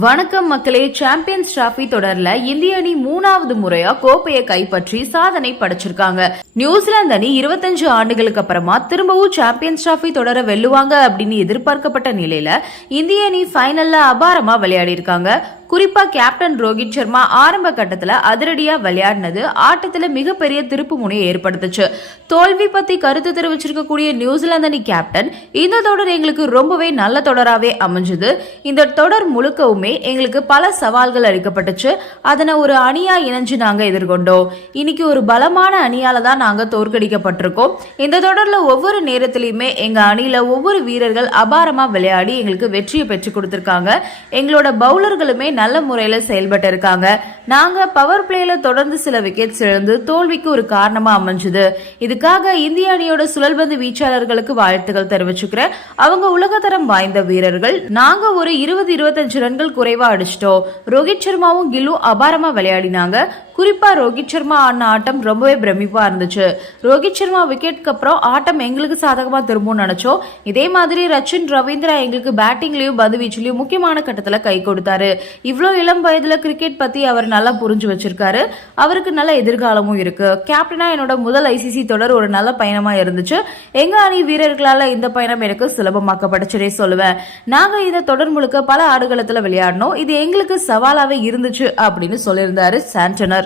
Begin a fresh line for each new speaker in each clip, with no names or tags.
வணக்கம் மக்களே champions trophy தொடர்ல இந்திய அணி மூணாவது முறையா கோப்பையை கைப்பற்றி சாதனை படைச்சிருக்காங்க. நியூசிலாந்து அணி இருபத்தஞ்சு ஆண்டுகளுக்கு அப்புறமா திரும்பவும் சாம்பியன்ஸ் டிராபி தொடர வெல்லுவாங்க அப்படின்னு எதிர்பார்க்கப்பட்ட நிலையில இந்திய அணி ஃபைனல்ல அபாரமா விளையாடி இருக்காங்க குறிப்பா கேப்டன் ரோஹித் சர்மா ஆரம்ப கட்டத்துல அதிரடியா விளையாடினது ஆட்டத்துல மிகப்பெரிய திருப்பு முனையை ஏற்படுத்துச்சு. தோல்வி பத்தி கருத்து தெரிவிச்சிருக்கக்கூடிய நியூசிலாந்து அணி கேப்டன் இந்த தொடர் எங்களுக்கு ரொம்பவே நல்ல தொடராகவே அமைஞ்சது. இந்த தொடர் முழுக்கவுமே எங்களுக்கு பல சவால்கள் அளிக்கப்பட்டுச்சு. அதனை ஒரு அணியா இணைஞ்சு நாங்க எதிர்கொண்டோம். இன்னைக்கு ஒரு பலமான அணியால தான் நாங்க தோற்கடிக்கப்பட்டிருக்கோம். இந்த தொடர்ல ஒவ்வொரு நேரத்திலயுமே எங்க அணியில ஒவ்வொரு வீரர்கள் அபாரமா விளையாடி எங்களுக்கு வெற்றியை பெற்று கொடுத்திருக்காங்க. எங்களோட பவுலர்களுமே நல்ல முறையில செயல்பட்டு இருக்காங்க நாங்க பவர் பிளேல தொடர்ந்து சில விக்கெட்ஸ் இழந்து தோல்விக்கு ஒரு காரணமா அமைஞ்சது. இதுக்காக இந்திய அணியோட சுழல்பந்து வீச்சாளர்களுக்கு வாழ்த்துக்கள் தெரிவிச்சுக்கிறேன். அவங்க உலகத்தரம் வாய்ந்த வீரர்கள். நாங்க ஒரு இருபது இருபத்தஞ்சு ரன்கள் குறைவா அடிச்சிட்டோம். ரோஹித் சர்மாவும் கிலு அபாரமா விளையாடினாங்க. குறிப்பா ரோஹித் சர்மா ஆடின ஆட்டம் ரொம்பவே பிரமிப்பா இருந்துச்சு. ரோஹித் சர்மா விக்கெட்க்கு அப்புறம் ஆட்டம் எங்களுக்கு சாதகமா திரும்பவும் நினைச்சோம் இதே மாதிரி ரச்சின் ரவீந்திரா எங்களுக்கு பேட்டிங்லயும் பந்து முக்கியமான கட்டத்துல கை கொடுத்தாரு. இவ்வளோ இளம் வயதுல கிரிக்கெட் பத்தி அவர் நல்லா புரிஞ்சு வச்சிருக்காரு. அவருக்கு நல்ல எதிர்காலமும் இருக்கு. கேப்டனா என்னோட முதல் ஐசிசி தொடர் ஒரு நல்ல பயணமா இருந்துச்சு. எங்க அணி வீரர்களால இந்த பயணம் எனக்கு சுலபமாக்கப்பட்டுச்சுனே சொல்லுவேன். நாங்க இந்த தொடர் முழுக்க பல ஆடுகளத்துல விளையாடினோம் இது எங்களுக்கு சவாலாவே இருந்துச்சு அப்படின்னு சொல்லியிருந்தாரு சாண்டனர்.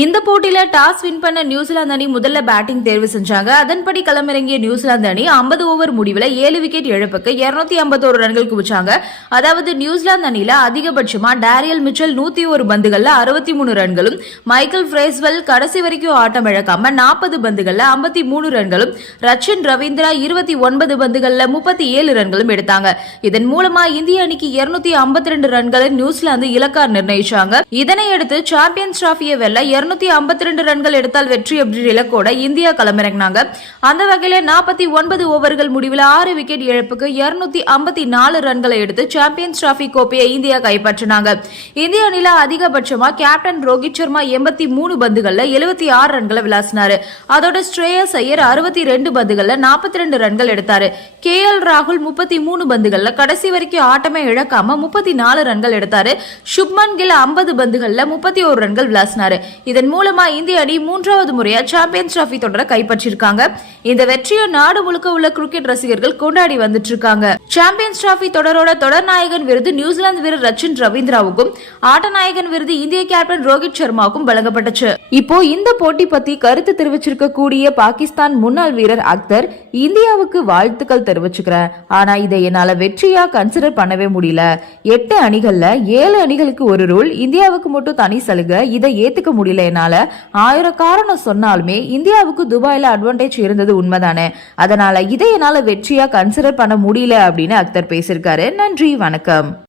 இந்த போட்டியில டாஸ் வின் பண்ண நியூசிலாந்து அணி முதல்ல பேட்டிங் தேர்வு செஞ்சாங்க. அதன்படி களமிறங்கிய நியூசிலாந்து அணி ஐம்பது ஓவர் முடிவில் ஏழு விக்கெட் இழப்புக்கு இருநூத்தி ஐம்பத்தோரு ரன்கள் குவிச்சாங்க. அதாவது நியூசிலாந்து அணியில அதிகபட்சமா டேரியல் மிச்சல் நூத்தி ஒரு பந்துகள்ல அறுபத்தி மூணு ரன்களும் மைக்கேல் ஃப்ரேஸ்வெல் கடைசி வரைக்கும் ஆட்டம் இழக்காம நாற்பது பந்துகள்ல ஐம்பத்தி மூணு ரன்களும் ரச்சின் ரவீந்திரா இருபத்தி ஒன்பது பந்துகள்ல முப்பத்தி ஏழு ரன்களும் எடுத்தாங்க. இதன் மூலமா இந்திய அணிக்கு இருநூத்தி ஐம்பத்தி ரெண்டு ரன்களை நியூசிலாந்து இலக்கா நிர்ணயிச்சாங்க. இதனையடுத்து சாம்பியன்ஸ் டிராபியை வெல்ல இருநூத்தி ஐம்பத்தி ரெண்டு ரன்கள் எடுத்தால் வெற்றி அப்படின்ற இலக்கோட இந்தியா களமிறங்கினாங்க. அந்த வகையில நாற்பத்தி ஒன்பது ஓவர்கள் முடிவில் ஆறு விக்கெட் இழப்புக்கு இருநூத்தி ஐம்பத்தி நாலு ரன்களை எடுத்து சாம்பியன்ஸ் டிராபி கோப்பையை இந்தியா கைப்பற்றினாங்க. இந்திய அணில அதிகபட்சமா கேப்டன் ரோஹித் சர்மா எண்பத்தி மூணு பந்துகள்ல எழுபத்தி ஆறு ரன்களை விளாசினாரு. அதோட ஸ்ரேயஸ் ஐயர் அறுபத்தி ரெண்டு பந்துகள்ல நாற்பத்தி ரெண்டு ரன்கள் எடுத்தாரு. கே எல் ராகுல் முப்பத்தி மூணு பந்துகள்ல கடைசி வரைக்கும் ஆட்டமே இழக்காம முப்பத்தி நாலு ரன்கள் எடுத்தாரு. சுப்மன் கில் ஐம்பது பந்துகள்ல முப்பத்தி ஒரு ரன்கள் விளாசினாரு. இதன் மூலமா இந்திய அணி மூன்றாவது முறையா சாம்பியன்ஸ் டிராபி தொடரை கைப்பற்றிருக்காங்க. இந்த வெற்றியை நாடு முழுக்க உள்ள கிரிக்கெட் ரசிகர்கள் கொண்டாடி வந்துட்டு இருக்காங்க சாம்பியன்ஸ் டிராபி தொடரோட தொடர் நாயகன் விருது நியூசிலாந்து வீரர் ரச்சின் ரவீந்திராவுக்கும் ஆட்டநாயகன் விருது இந்திய கேப்டன் ரோஹித் சர்மாவுக்கும் வழங்கப்பட்டுச்சு. இப்போ இந்த போட்டி பத்தி கருத்து தெரிவிச்சிருக்க கூடிய பாகிஸ்தான் முன்னாள் வீரர் அக்தர் இந்தியாவுக்கு வாழ்த்துக்கள் தெரிவிச்சுக்கிறேன் ஆனா இதை என்னால வெற்றியா கன்சிடர் பண்ணவே முடியல. எட்டு அணிகள்ல ஏழு அணிகளுக்கு ஒரு ரூல் இந்தியாவுக்கு மட்டும் தனி சலுகை இதை ஏத்துக்க முடியல என்னால ஆயிரம் காரணம் சொன்னாலுமே இந்தியாவுக்கு துபாயில் அட்வான்டேஜ் இருந்தது உண்மைதானே? அதனால இதை என்னால வெற்றியா கன்சிடர் பண்ண முடியல அப்படின்னு அக்தர் பேசியிருக்காரு. நன்றி வணக்கம்.